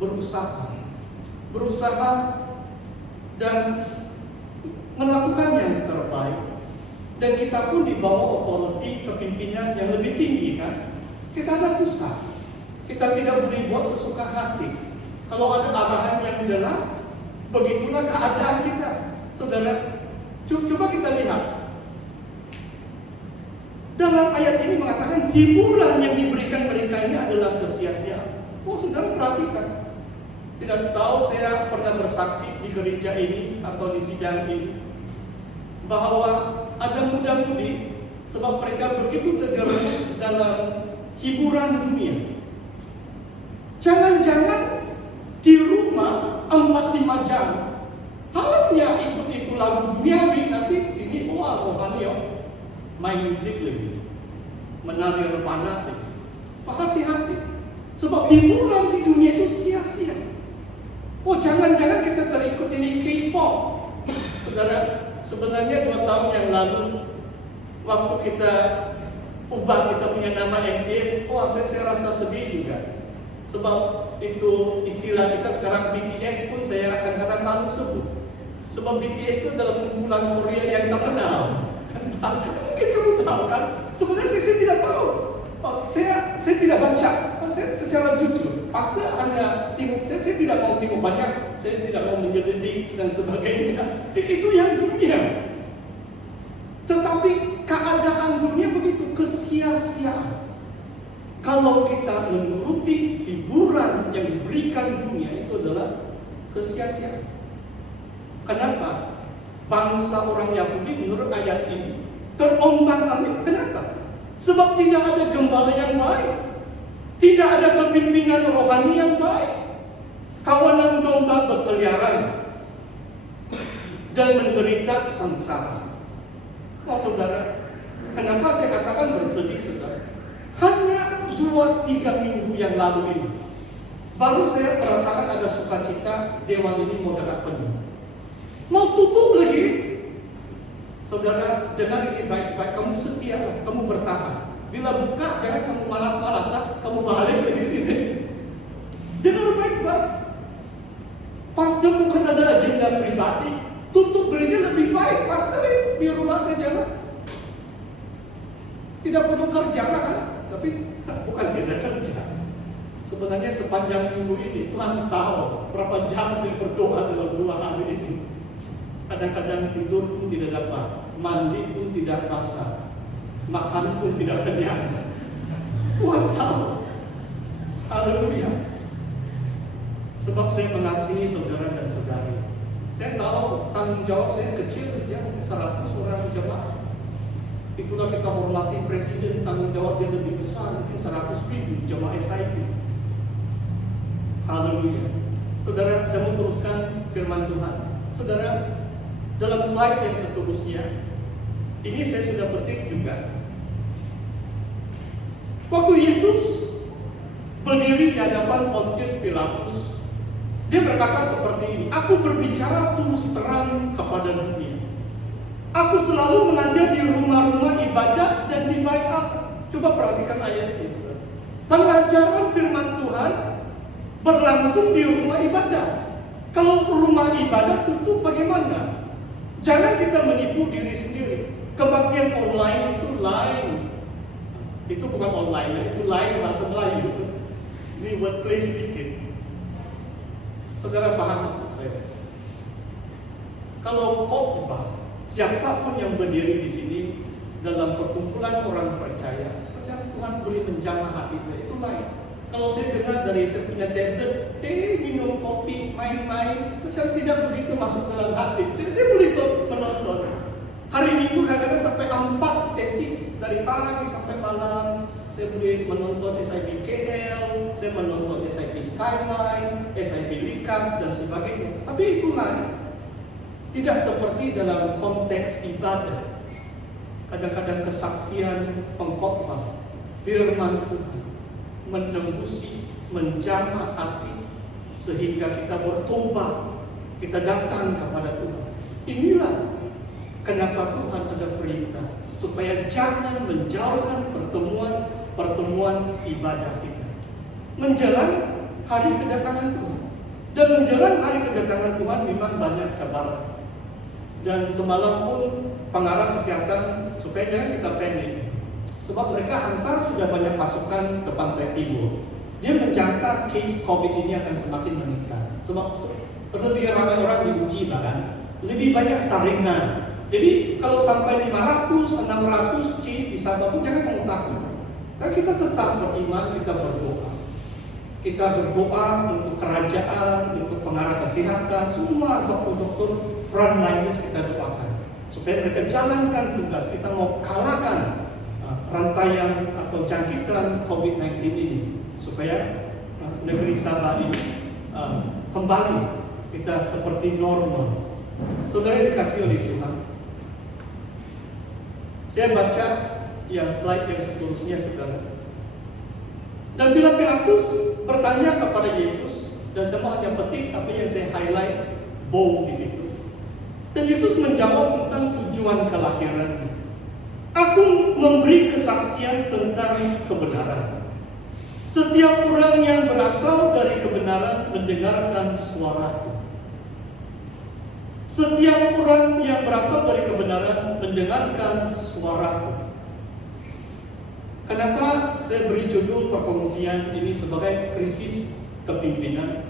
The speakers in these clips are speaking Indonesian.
berusaha dan melakukan yang terbaik. Dan kita pun di bawah otoriti kepimpinan yang lebih tinggi kan. Kita ada pusat. Kita tidak boleh buat sesuka hati. Kalau ada arahan yang jelas, begitulah keadaan kita. Saudara, coba kita lihat. Dalam ayat ini mengatakan hiburan yang diberikan mereka ini adalah kesia-siaan. Oh, saudara perhatikan. Tidak tahu saya pernah bersaksi di gereja ini atau di sidang ini bahwa ada muda-mudi sebab mereka begitu terjerumus dalam hiburan dunia. Jangan-jangan di rumah 4-5 jam hanya ikut lagu duniawi, nanti sini rohani main musik lagi, menari rebana lagi. Hati-hati, sebab hiburan di dunia itu sia-sia. Oh, jangan-jangan kita terikut ini K-pop. Saudara, sebenarnya 2 tahun yang lalu waktu kita ubah kita punya nama MTS, saya rasa sedih juga. Sebab itu istilah kita sekarang BTS pun saya kadang-kadang malu sebut. Sebab BTS itu adalah kumpulan Korea yang terkenal. Mungkin kamu tahu kan? Sebenarnya saya tidak tahu. Saya tidak baca. Saya secara jujur, pasti hanya tengok. Saya tidak mau tengok banyak. Saya tidak mau menyelidik dan sebagainya. Itu yang dunia. Tetapi keadaan dunia begitu kesia-siaan. Kalau kita menuruti hiburan yang diberikan dunia, itu adalah kesia-siaan. Kenapa? Bangsa orang Yahudi menurut ayat ini terombang-ambing. Kenapa? Sebab tidak ada gembala yang baik, tidak ada kepimpinan rohani yang baik. Kawanan domba berkeliaran dan menderita sengsara. Oh saudara, kenapa saya katakan bersedih saudara? Hanya 2-3 minggu yang lalu ini baru saya merasakan ada sukacita Dewan ini mau dekat penuh. Mau tutup lagi. Saudara, dengar ini baik-baik. Kamu setia, kamu bertahan. Bila buka, jangan kamu malas-malasan, kamu balik dari sini. Dengar baik-baik. Pastor bukan ada agenda pribadi. Tutup gereja lebih baik, pastor di rumah saja lah. Tidak perlu kerja kan? Tapi bukan beda kerja. Sebenarnya sepanjang minggu ini Tuhan tahu berapa jam saya berdoa dalam 2 hari ini. Kadang-kadang tidur pun tidak dapat, mandi pun tidak basah, makan pun tidak kenyang. Tuhan tahu. Haleluya. Sebab saya mengasihi saudara dan saudari. Saya tahu tanggung jawab saya kecil, dia mungkin 100 orang jemaat. Itulah kita hormati presiden, tanggung jawab dia lebih besar, mungkin 100.000 jemaah SIP. Haleluya. Saudara, saya mau teruskan firman Tuhan. Saudara, dalam slide yang seterusnya, ini saya sudah petik juga. Waktu Yesus berdiri di hadapan Pontius Pilatus, dia berkata seperti ini, "Aku berbicara terus terang kepada dunia. Aku selalu mengajar di rumah-rumah ibadat dan di bait-Allah." Coba perhatikan ayat ini, saudara. Pengajaran firman Tuhan berlangsung di rumah ibadat. Kalau rumah ibadat tutup bagaimana? Jangan kita menipu diri sendiri. Kebaktian online itu lain. Itu bukan online, itu lain bahasa Melayu. Ini workplace sedikit. Saudara paham maksud saya? Kalau khotbah, siapapun yang berdiri di sini dalam perkumpulan orang percaya, Tuhan boleh menjamah hati saya. Itu lain. Kalau saya dengar dari saya punya tablet, minum kopi, main-main, macam tidak begitu masuk dalam hati. Saya boleh menonton. Hari Minggu kadang-kadang sampai 4 sesi dari pagi sampai malam. Saya boleh menonton SIP KL, saya menonton SIP Skyline, SIP Likas dan sebagainya. Tapi itu lain. Tidak seperti dalam konteks ibadah. Kadang-kadang kesaksian pengkhotbah firman Tuhan menembusi, menjamah hati sehingga kita bertobat, kita datang kepada Tuhan. Inilah kenapa Tuhan ada perintah supaya jangan menjauhkan pertemuan ibadah kita. Menjelang hari kedatangan Tuhan. Dan menjelang hari kedatangan Tuhan memang banyak cabaran. Dan semalam pun pengarah kesehatan supaya jangan kita panik. Sebab mereka hantar sudah banyak pasukan ke pantai timur. Dia menjangka case COVID ini akan semakin meningkat. Sebab lebih ramai orang diuji bahkan. Lebih banyak saringan. Jadi kalau sampai 500, 600 case di Sabah pun jangan kamu takut. Dan kita tetap beriman, kita berdoa. Kita berdoa untuk kerajaan, untuk pengarah kesehatan, semua dokter-dokter frontliners kita doakan. Supaya mereka jalankan tugas, kita mau kalahkan rantaian atau jangkitan COVID-19 ini. Supaya negeri Sabah ini kembali kita seperti normal. Saudara dikasih oleh Tuhan. Saya baca yang slide yang seterusnya, saudara. Dan bila Pilatus bertanya kepada Yesus, dan saya mau hanya petik apa yang saya highlight bold di situ. Dan Yesus menjawab tentang tujuan kelahirannya. Aku memberi kesaksian tentang kebenaran. Setiap orang yang berasal dari kebenaran mendengarkan suaraku. Setiap orang yang berasal dari kebenaran mendengarkan suaraku. Kenapa saya beri judul perkongsian ini sebagai krisis kepimpinan?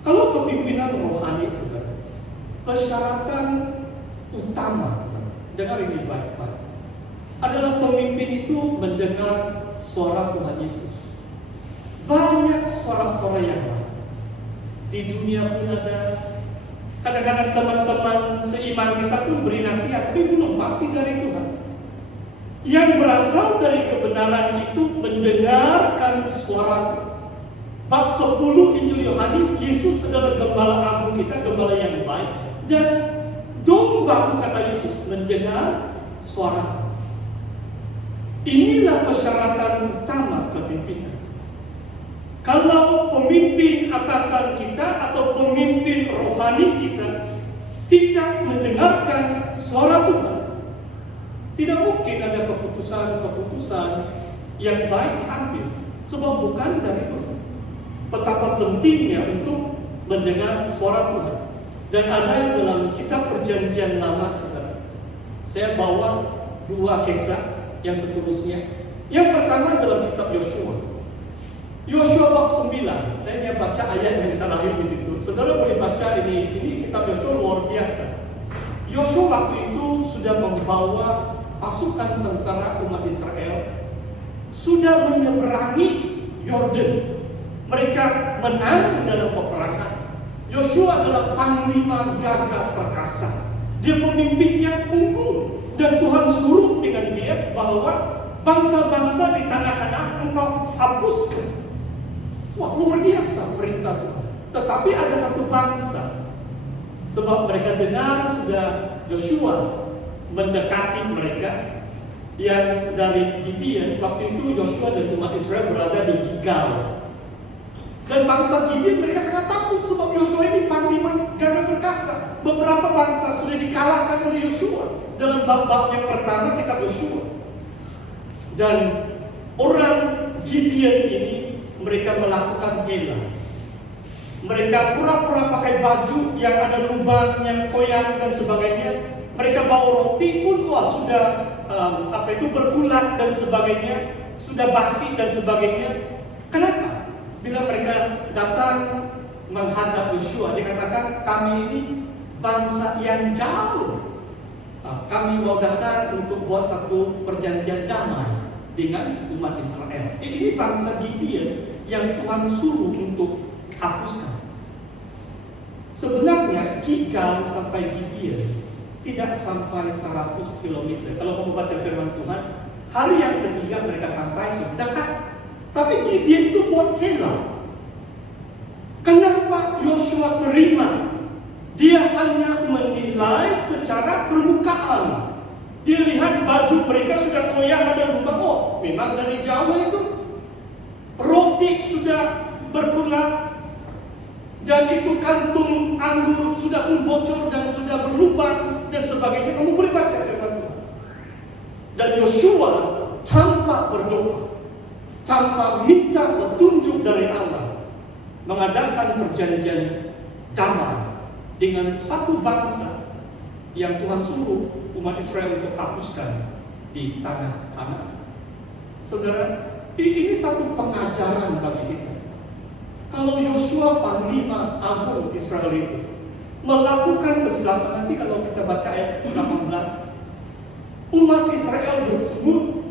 Kalau kepimpinan rohani, saudara, persyaratan utama, saudara, dengar ini baik-baik, adalah pemimpin itu mendengar suara Tuhan Yesus. Banyak suara-suara yang lain di dunia pun ada. Kadang-kadang teman-teman seiman kita pun beri nasihat, tapi belum pasti dari Tuhan. Yang berasal dari kebenaran itu mendengarkan suara. Bab 10 Injil Yohanes, Yesus adalah gembala agung kita, gembala yang baik. Dan domba, kata Yesus, mendengar suara. Inilah persyaratan utama kepimpinan. Kalau pemimpin atasan kita atau pemimpin rohani kita tidak mendengarkan suara Tuhan, tidak mungkin ada keputusan-keputusan yang baik diambil, sebab bukan dari Tuhan. Betapa pentingnya untuk mendengar suara Tuhan. Dan ada dalam kitab Perjanjian Lama, saudara. Saya bawa 2 kisah yang seterusnya. Yang pertama dalam kitab Yosua. Yosua bab 9. Saya hanya baca ayat yang terakhir di situ. Saudara boleh baca ini kitab Yosua luar biasa. Yosua waktu itu sudah membawa pasukan tentara umat Israel, sudah menyeberangi Yordan. Mereka menang dalam peperangan. Yosua adalah panglima gagah perkasa. Dia pemimpinnya unggul. Dan Tuhan suruh dengan dia bahwa bangsa-bangsa di tanah Kanaan engkau hapuskan. Wah, luar biasa perintah Tuhan. Tetapi ada satu bangsa, sebab mereka dengar sudah Yosua mendekati mereka, yang dari Gibeon. Waktu itu Yosua dan umat Israel berada di Gilgal. Dan bangsa Gibeon mereka sangat takut sebab Yosua ini panglima gagah perkasa. Beberapa bangsa sudah dikalahkan oleh Yosua dalam bab-bab yang pertama kitab Yosua. Dan orang Gibeon ini mereka melakukan hela. Mereka pura-pura pakai baju yang ada lubang, yang koyak dan sebagainya. Mereka bawa roti pun sudah berkulat dan sebagainya, sudah basi dan sebagainya. Kenapa? Bila mereka datang menghadap Yosua, dikatakan kami ini bangsa yang jauh. Kami mau datang untuk buat satu perjanjian damai dengan umat Israel. Ini bangsa Gibeon yang Tuhan suruh untuk hapuskan. Sebenarnya Gilgal sampai Gibeon tidak sampai 100 km. Kalau kamu baca firman Tuhan, hari yang ketiga mereka sampai sudah dekat. Tapi Gibeon itu buat hela. Kenapa Yosua terima? Dia hanya menilai secara permukaan. Dia lihat baju mereka sudah koyak, ada lubang. Oh, memang dari jauh itu. Roti sudah berkulat. Dan itu kantung anggur sudah pun bocor dan sudah berlubang dan sebagainya. Kamu boleh baca firman Tuhan. Dan Yosua tanpa berdoa, tanpa minta petunjuk dari Allah, mengadakan perjanjian damai dengan satu bangsa yang Tuhan suruh umat Israel untuk hapuskan di tanah Kanaan. Saudara, ini satu pengajaran bagi kita. Kalau Yosua panglima agung Israel itu melakukan kesilapan, nanti kalau kita baca ayat 18, umat Israel bersungguh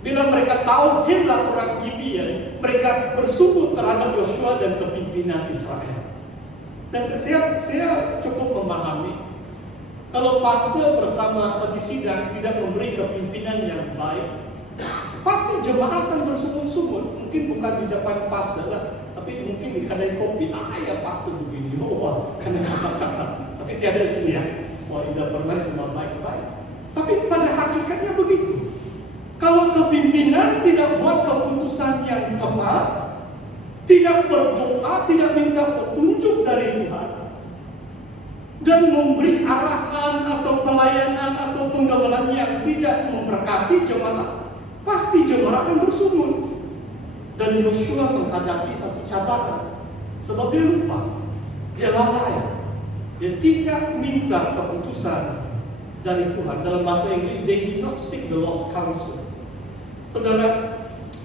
bila mereka tahu hendak orang Gibeon, mereka bersungguh terhadap Yosua dan kepimpinan Israel. Dan saya cukup memahami kalau pastor bersama petisidan tidak memberi kepimpinan yang baik, pasti jemaat akan bersungguh-sungguh. Mungkin bukan di depan pastor lah, tapi mungkin di kedai kopi. Ya pastor begini, karena kata-kata. Tapi tiada di sini ya. Tidak pernah semua baik-baik. Tapi pada hakikatnya begitu. Kalau kepimpinan tidak buat keputusan yang tepat, tidak berdoa, tidak minta petunjuk dari Tuhan, dan memberi arahan atau pelayanan atau penggabalan yang tidak memberkati jemaat, pasti jemaat akan bersungut. Dan Yosua menghadapi satu cabaran, sebab dia lupa, dia lalai, dia tidak minta keputusan dari Tuhan. Dalam bahasa Inggris, they did not seek the Lord's counsel. Saudara,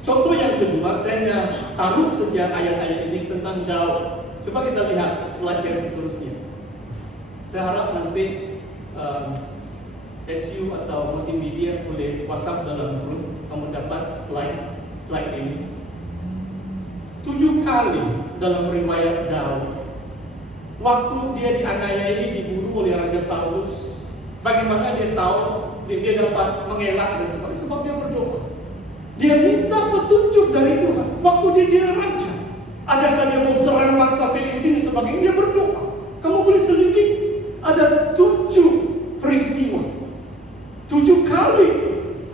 contoh yang kedua, saya taruh sejak ayat-ayat ini tentang Daud. Coba kita lihat slide yang seterusnya. Saya harap nanti SU atau multimedia boleh WhatsApp dalam grup, kamu dapat slide ini. 7 kali dalam riwayat Daud, waktu dia dianiayai, diburu oleh Raja Saulus, bagaimana dia tahu dia dapat mengelak dan sebagainya? Sebab dia berdoa. Dia minta petunjuk dari Tuhan. Waktu dia jadi raja, adakah dia mau serang bangsa Filistin dan sebagainya? Dia berdoa. Kamu boleh selidiki, ada 7 peristiwa, 7 kali.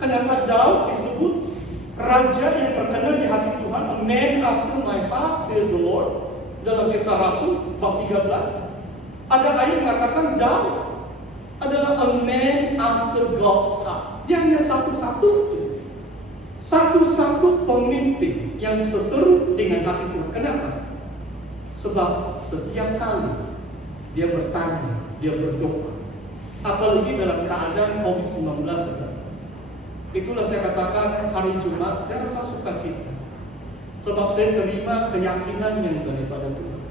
Kenapa Daud disebut raja yang terkenal di hati Tuhan? A man after my heart, says the Lord. Dalam Kisah Rasul bab 13, ada ayat mengatakan Daud adalah a man after God's heart. Dia hanya satu-satu pemimpin yang seteru dengan hati Tuhan. Kenapa? Sebab setiap kali dia bertanya, dia berdoa, apalagi dalam keadaan COVID-19. Itulah saya katakan hari Jumat saya rasa sukacita, sebab saya terima keyakinan yang daripada Tuhan.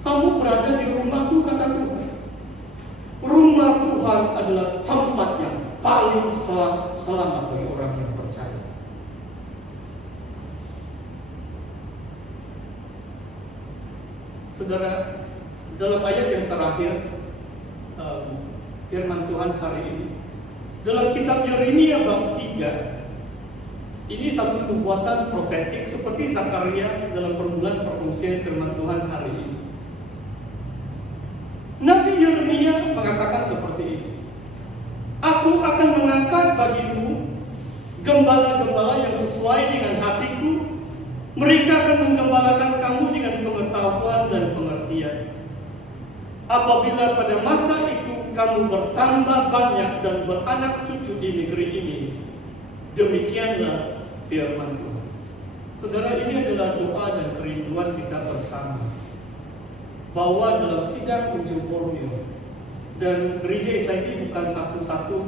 Kamu berada di rumahku, kata Tuhan. Rumah Tuhan adalah tempat yang paling selamat bagi orang yang percaya. Saudara, dalam ayat yang terakhir firman Tuhan hari ini, dalam kitab Yeremia bab 3, ini satu nubuatan profetik seperti Zakaria dalam permulaan perkongsian firman Tuhan hari ini. Nabi Yeremia mengatakan seperti ini, aku akan mengangkat bagimu gembala-gembala yang sesuai dengan hatiku. Mereka akan menggembalakan kamu dengan pengetahuan dan pengertian. Apabila pada masa itu kamu bertambah banyak dan beranak cucu di negeri ini, demikianlah firman Tuhan. Saudara, ini adalah doa dan kerinduan kita bersama, bahwa dalam sidang Contemporeo dan gereja SID bukan satu-satu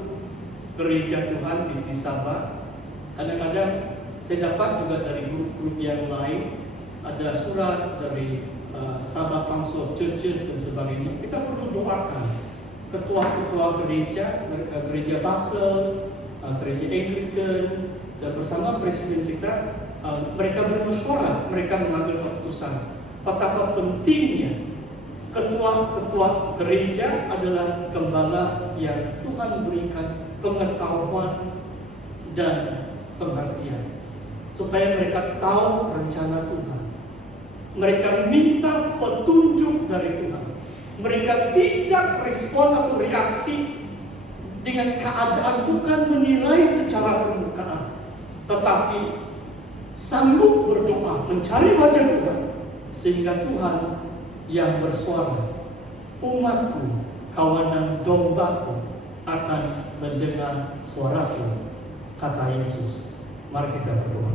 gereja Tuhan di Sabah. Kadang-kadang saya dapat juga dari grup-grup yang lain, ada surat dari Sabah Council of Churches dan sebagainya. Kita perlu doakan ketua-ketua gereja, gereja Basel, gereja Anglican, dan bersama presiden kita, mereka bermusyawarah, mereka mengambil keputusan betapa pentingnya ketua-ketua gereja adalah gembala yang Tuhan berikan pengetahuan dan pengertian, supaya mereka tahu rencana Tuhan. Mereka minta petunjuk dari Tuhan. Mereka tidak respon atau reaksi dengan keadaan, bukan menilai secara permukaan, tetapi sanggup berdoa, mencari wajah Tuhan, sehingga Tuhan yang bersuara, umatku, kawanan dombaku akan mendengar suaraku, kata Yesus. Mari kita berdoa.